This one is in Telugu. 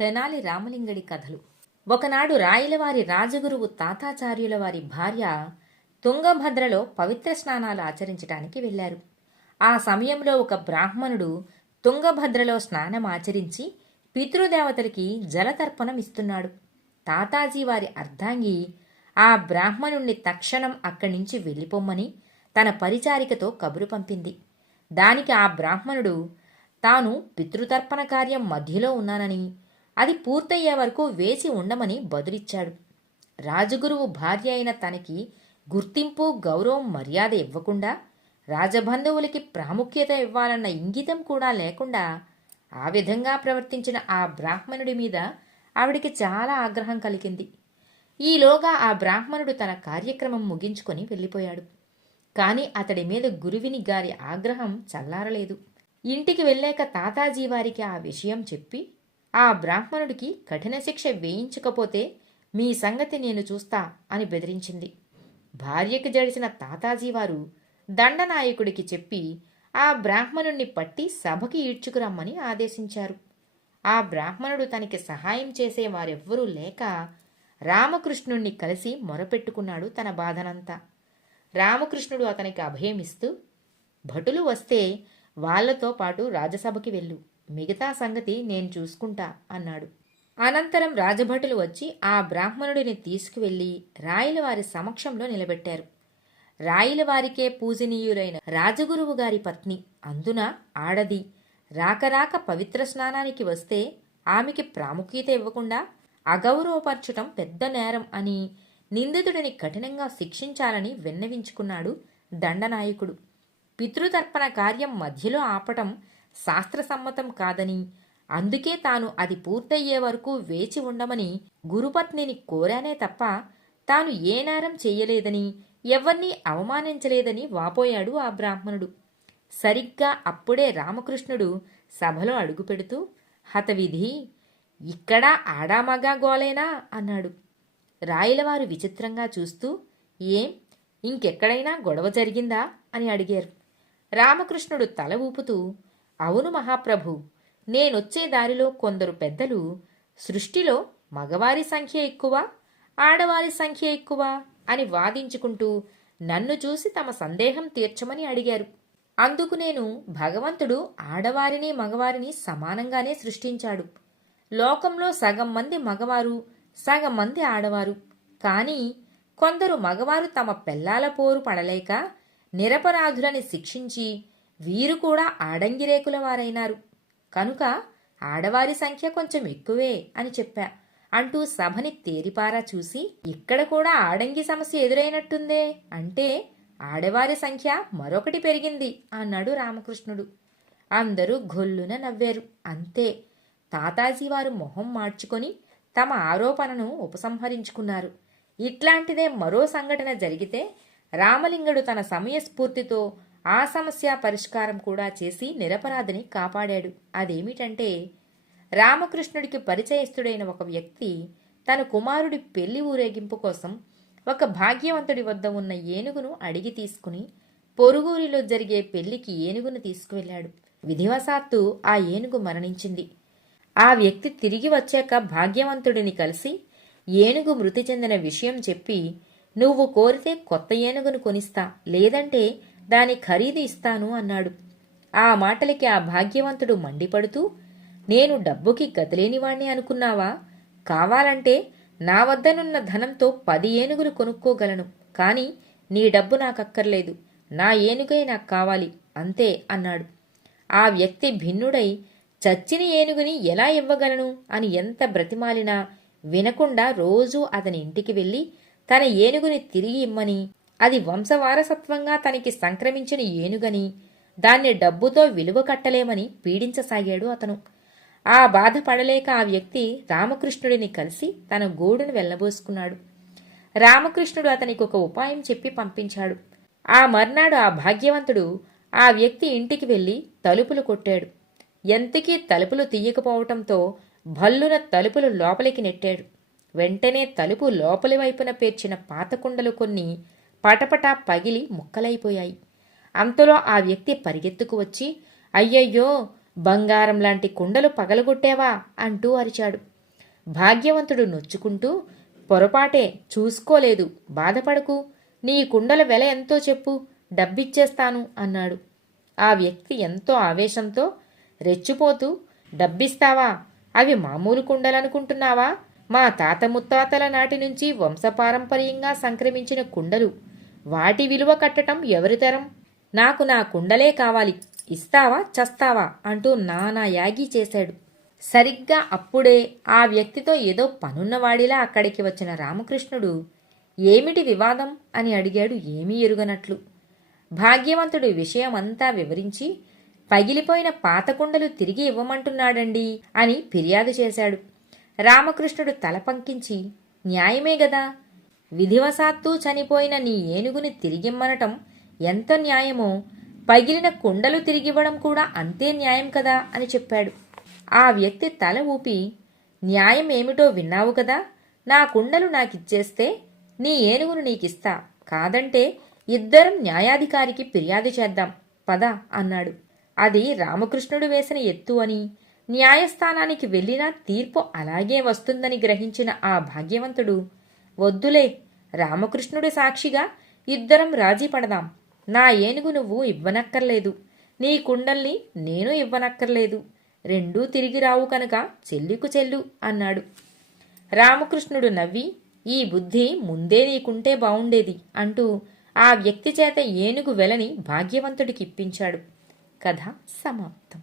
తెనాలి రామలింగడి కథలు. ఒకనాడు రాయలవారి రాజగురువు తాతాచార్యుల వారి భార్య తుంగభద్రలో పవిత్ర స్నానాలు ఆచరించడానికి వెళ్లారు. ఆ సమయంలో ఒక బ్రాహ్మణుడు తుంగభద్రలో స్నానం ఆచరించి పితృదేవతలకి జలతర్పణం ఇస్తున్నాడు. తాతాజీ వారి అర్ధాంగి ఆ బ్రాహ్మణుణ్ణి తక్షణం అక్కడి నుంచి వెళ్ళిపోమ్మని తన పరిచారికతో కబురు పంపింది. దానికి ఆ బ్రాహ్మణుడు తాను పితృతర్పణ కార్యం మధ్యలో ఉన్నానని అది పూర్తయ్యే వరకు వేచి ఉండమని బదులిచ్చాడు. రాజగురువు భార్య అయిన తనకి గుర్తింపు, గౌరవం, మర్యాద ఇవ్వకుండా రాజబంధువులకి ప్రాముఖ్యత ఇవ్వాలన్న ఇంగితం కూడా లేకుండా ఆ విధంగా ప్రవర్తించిన ఆ బ్రాహ్మణుడి మీద ఆవిడికి చాలా ఆగ్రహం కలిగింది. ఈలోగా ఆ బ్రాహ్మణుడు తన కార్యక్రమం ముగించుకొని వెళ్ళిపోయాడు. కాని అతడి మీద గురువిని గారి ఆగ్రహం చల్లారలేదు. ఇంటికి వెళ్ళాక తాతాజీ వారికి ఆ విషయం చెప్పి ఆ బ్రాహ్మణుడికి కఠిన శిక్ష వేయించకపోతే మీ సంగతి నేను చూస్తా అని బెదిరించింది. భార్యకి జడిసిన తాతాజీవారు దండనాయకుడికి చెప్పి ఆ బ్రాహ్మణుణ్ణి పట్టి సభకి ఈడ్చుకురమ్మని ఆదేశించారు. ఆ బ్రాహ్మణుడు తనకి సహాయం చేసే వారెవ్వరూ లేక రామకృష్ణుణ్ణి కలిసి మొరపెట్టుకున్నాడు తన బాధనంతా. రామకృష్ణుడు అతనికి అభయమిస్తూ, భటులు వస్తే వాళ్లతో పాటు రాజసభకి వెళ్ళు, మిగతా సంగతి నేను చూసుకుంటా అన్నాడు. అనంతరం రాజభటులు వచ్చి ఆ బ్రాహ్మణుడిని తీసుకువెళ్లి రాయలవారి సమక్షంలో నిలబెట్టారు. రాయలవారికే పూజనీయులైన రాజగురువు గారి పత్ని, అందున ఆడది, రాకరాక పవిత్ర స్నానానికి వస్తే ఆమెకి ప్రాముఖ్యత ఇవ్వకుండా అగౌరవపరచటం పెద్ద నేరం అని నిందితుడిని కఠినంగా శిక్షించాలని విన్నవించుకున్నాడు దండనాయకుడు. పితృతర్పణ కార్యం మధ్యలో ఆపటం శాస్త్రసమ్మతం కాదని, అందుకే తాను అది పూర్తయ్యే వరకు వేచి ఉండమని గురుపత్నిని కోరానే తప్ప తాను ఏ నేరం చెయ్యలేదని, ఎవర్నీ అవమానించలేదని వాపోయాడు ఆ బ్రాహ్మణుడు. సరిగ్గా అప్పుడే రామకృష్ణుడు సభలో అడుగుపెడుతూ, హతవిధి, ఇక్కడ ఆడామగా గోలేనా అన్నాడు. రాయలవారు విచిత్రంగా చూస్తూ, ఏం, ఇంకెక్కడైనా గొడవ జరిగిందా అని అడిగారు. రామకృష్ణుడు తల ఊపుతూ, అవును మహాప్రభు, నేనొచ్చే దారిలో కొందరు పెద్దలు సృష్టిలో మగవారి సంఖ్య ఎక్కువ, ఆడవారి సంఖ్య ఎక్కువ అని వాదించుకుంటూ నన్ను చూసి తమ సందేహం తీర్చమని అడిగారు. అందుకు నేను, భగవంతుడు ఆడవారిని మగవారిని సమానంగానే సృష్టించాడు. లోకంలో సగం మంది మగవారు, సగం మంది ఆడవారు. కానీ కొందరు మగవారు తమ పెళ్లాల పోరు పడలేక నిరపరాధులని శిక్షించి వీరు కూడా ఆడంగిరేకుల వారైనారు. కనుక ఆడవారి సంఖ్య కొంచెం ఎక్కువే అని చెప్పా అంటూ సభని తేరిపారా చూసి, ఇక్కడ కూడా ఆడంగి సమస్య ఎదురైనట్టుందే, అంటే ఆడవారి సంఖ్య మరొకటి పెరిగింది అన్నాడు రామకృష్ణుడు. అందరూ గొల్లున నవ్వారు. అంతే, తాతాజీవారు మొహం మార్చుకొని తమ ఆరోపణను ఉపసంహరించుకున్నారు. ఇట్లాంటిదే మరో సంఘటన జరిగితే రామలింగడు తన సమయస్ఫూర్తితో ఆ సమస్య పరిష్కారం కూడా చేసి నిరపరాధిని కాపాడాడు. అదేమిటంటే, రామకృష్ణుడికి పరిచయస్తుడైన ఒక వ్యక్తి తన కుమారుడి పెళ్లి ఊరేగింపు కోసం ఒక భాగ్యవంతుడి వద్ద ఉన్న ఏనుగును అడిగి తీసుకుని పొరుగురిలో జరిగే పెళ్లికి ఏనుగును తీసుకువెళ్లాడు. విధివశాత్తు ఆ ఏనుగు మరణించింది. ఆ వ్యక్తి తిరిగి వచ్చాక భాగ్యవంతుడిని కలిసి ఏనుగు మృతి చెందిన విషయం చెప్పి, నువ్వు కోరితే కొత్త ఏనుగును కొనిస్తా, లేదంటే దాని ఖరీదు ఇస్తాను అన్నాడు. ఆ మాటలకి ఆ భాగ్యవంతుడు మండిపడుతూ, నేను డబ్బుకి గతిలేనివాణ్ణి అనుకున్నావా? కావాలంటే నా వద్దనున్న ధనంతో 10 ఏనుగులు కొనుక్కోగలను, కాని నీ డబ్బు నాకక్కర్లేదు, నా ఏనుగే నాకు కావాలి, అంతే అన్నాడు. ఆ వ్యక్తి భిన్నుడై, చచ్చిన ఏనుగుని ఎలా ఇవ్వగలను అని ఎంత బ్రతిమాలినా వినకుండా రోజూ అతని ఇంటికి వెళ్ళి తన ఏనుగుని తిరిగి ఇమ్మని, అది వంశవారసత్వంగా తనకి సంక్రమించిన ఏనుగని, దాన్ని డబ్బుతో విలువ కట్టలేమని పీడించసాగాడు అతను. ఆ బాధ పడలేక ఆ వ్యక్తి రామకృష్ణుడిని కలిసి తన గోడును వెళ్ళబోసుకున్నాడు. రామకృష్ణుడు అతనికి ఒక ఉపాయం చెప్పి పంపించాడు. ఆ మర్నాడు ఆ భాగ్యవంతుడు ఆ వ్యక్తి ఇంటికి వెళ్ళి తలుపులు కొట్టాడు. ఎంతకీ తలుపులు తీయకపోవటంతో భల్లున తలుపులు లోపలికి నెట్టాడు. వెంటనే తలుపు లోపలి వైపున పేర్చిన పాతకుండలు కొన్ని పటపటా పగిలి ముక్కలైపోయాయి. అంతలో ఆ వ్యక్తి పరిగెత్తుకు వచ్చి, అయ్యయ్యో, బంగారం లాంటి కుండలు పగలగొట్టావా అంటూ అరిచాడు. భాగ్యవంతుడు నొచ్చుకుంటూ, పొరపాటే, చూసుకోలేదు, బాధపడకు, నీ కుండల వెల ఎంతో చెప్పు, డబ్బిచ్చేస్తాను అన్నాడు. ఆ వ్యక్తి ఎంతో ఆవేశంతో రెచ్చిపోతూ, డబ్బిస్తావా? అవి మామూలు కుండలనుకుంటున్నావా? మా తాత ముత్తాతల నాటి నుంచి వంశపారంపర్యంగా సంక్రమించిన కుండలు. వాటి విలువ కట్టటం ఎవరితరం? నాకు నా కుండలే కావాలి, ఇస్తావా చస్తావా అంటూ నానా యాగి చేశాడు. సరిగ్గా అప్పుడే ఆ వ్యక్తితో ఏదో పనున్నవాడిలా అక్కడికి వచ్చిన రామకృష్ణుడు ఏమిటి వివాదం అని అడిగాడు ఏమీ ఎరుగనట్లు. భాగ్యవంతుడు విషయమంతా వివరించి, పగిలిపోయిన పాత కుండలు తిరిగి ఇవ్వమంటున్నాడండి అని ఫిర్యాదు చేశాడు. రామకృష్ణుడు తల పంకించి, న్యాయమే గదా, విధివశాత్తు చనిపోయిన నీ ఏనుగుని తిరిగిమ్మనటం ఎంత న్యాయమో, పగిలిన కుండలు తిరిగివ్వడం కూడా అంతే న్యాయం కదా అని చెప్పాడు. ఆ వ్యక్తి తల ఊపి, న్యాయం ఏమిటో విన్నావు కదా, నా కుండలు నాకిచ్చేస్తే నీ ఏనుగును నీకిస్తా, కాదంటే ఇద్దరం న్యాయాధికారికి ఫిర్యాదు చేద్దాం పద అన్నాడు. అది రామకృష్ణుడు వేసిన ఎత్తు అని, న్యాయస్థానానికి వెళ్ళినా తీర్పు అలాగే వస్తుందని గ్రహించిన ఆ భాగ్యవంతుడు, వద్దులే, రామకృష్ణుడి సాక్షిగా ఇద్దరం రాజీ పడదాం, నా ఏనుగు నువ్వు ఇవ్వనక్కర్లేదు, నీ కుండల్ని నేను ఇవ్వనక్కర్లేదు, రెండూ తిరిగి రావు కనుక చెల్లికు చెల్లు అన్నాడు. రామకృష్ణుడు నవ్వి, ఈ బుద్ధి ముందే నీకుంటే బావుండేది అంటూ ఆ వ్యక్తి చేత ఏనుగు వెలని భాగ్యవంతుడికి ఇప్పించాడు. కథ సమాప్తం.